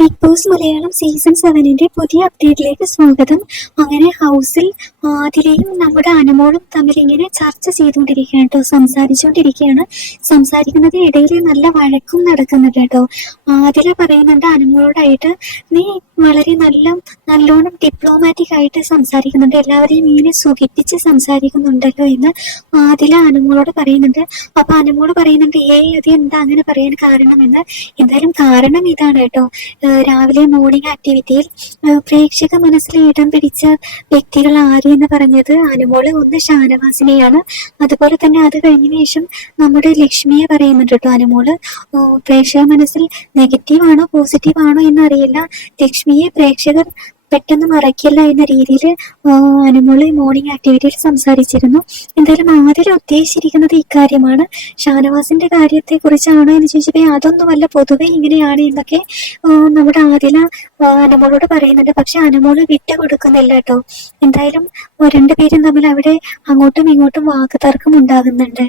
Big boss Malayalam season സെവനിന്റെ പുതിയ അപ്ഡേറ്റിലേക്ക് സ്വാഗതം. അങ്ങനെ ഹൗസിൽ ആതിരയും നമ്മുടെ അനമോളും തമ്മിൽ ഇങ്ങനെ ചർച്ച ചെയ്തുകൊണ്ടിരിക്കുകയാണ് കേട്ടോ. സംസാരിച്ചുകൊണ്ടിരിക്കുകയാണ്. സംസാരിക്കുന്നത് ഇടയിൽ നല്ല വഴക്കും നടക്കുന്നുണ്ട് കേട്ടോ. ആതിര പറയുന്നുണ്ട് അനമോളോടായിട്ട് നീ വളരെ നല്ല നല്ലോണം ഡിപ്ലോമാറ്റിക് ആയിട്ട് സംസാരിക്കുന്നുണ്ട്. എല്ലാവരെയും ഇങ്ങനെ സുഖിപ്പിച്ച് സംസാരിക്കുന്നുണ്ടല്ലോ എന്ന് ആദില അനുമോളോട് പറയുന്നുണ്ട്. അപ്പൊ അനുമോൾ പറയുന്നുണ്ട് ഏ അത് എന്താ അങ്ങനെ പറയാൻ കാരണം കാരണമെന്ന്? എന്തായാലും കാരണം ഇതാണ് കേട്ടോ. രാവിലെ മോർണിംഗ് ആക്ടിവിറ്റിയിൽ പ്രേക്ഷക മനസ്സിൽ ഇടം പിടിച്ച വ്യക്തികൾ ആര് എന്ന് പറഞ്ഞത് അനുമോൾ ഒന്ന് ഷാനവാസിനെയാണ്. അതുപോലെ തന്നെ അത് കഴിഞ്ഞ ശേഷം നമ്മുടെ ലക്ഷ്മിയെ പറയുന്നുണ്ട് കേട്ടോ അനുമോൾ. പ്രേക്ഷക മനസ്സിൽ നെഗറ്റീവ് ആണോ പോസിറ്റീവ് ആണോ എന്നറിയില്ല. ലക്ഷ്മിയെ പ്രേക്ഷകർ പെട്ടെന്ന് മറക്കില്ല എന്ന രീതിയിൽ അനുമോൾ മോർണിംഗ് ആക്ടിവിറ്റിയിൽ സംസാരിച്ചിരുന്നു. എന്തായാലും ആദ്യം ഉദ്ദേശിച്ചിരിക്കുന്നത് ഇക്കാര്യമാണ്. ഷാനവാസിന്റെ കാര്യത്തെ കുറിച്ചാണോ എന്ന് ചോദിച്ചപ്പോൾ അതൊന്നുമല്ല പൊതുവെ ഇങ്ങനെയാണ് എന്നൊക്കെ നമ്മുടെ ആദില അനുമോളോട് പറയുന്നുണ്ട്. പക്ഷെ അനുമോൾ വിട്ടു കൊടുക്കുന്നില്ല കേട്ടോ. എന്തായാലും രണ്ടുപേരും തമ്മിൽ അവിടെ അങ്ങോട്ടും ഇങ്ങോട്ടും വാക്കുതർക്കം ഉണ്ടാകുന്നുണ്ട്.